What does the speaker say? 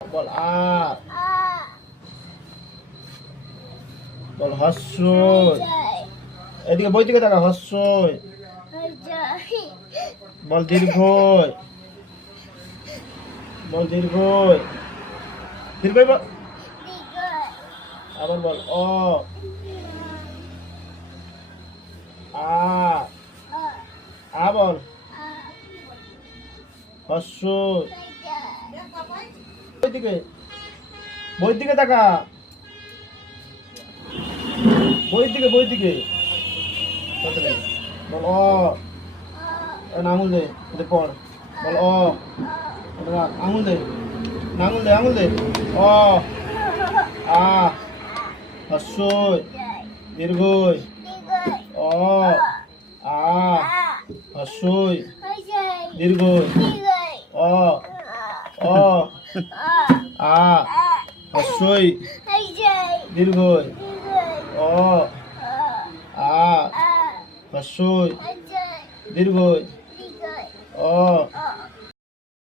বল আ। বল হস্রই। এদিকে বই দিকে তাকা, হস্রই। বল দীর্ঘই। বল দীর্ঘই। দীর্ঘই বল। আবার বল অ। আ। আ বল। হস্রই। বই দিকে, বই দিকে তাকা, বই দিকে, বই দিকে। বল অ। আঙুল দে, দে পড়। বল অ। আঙুল দে, আঙুল দে, আঙুল দে। অ। আ। হস্রই। দীর্ঘই। অ। আ। হস্রই। দীর্ঘই। অ। অ। আ। হস্রই। দীর্ঘই। অ। আ। হস্রই। দীর্ঘই। অ।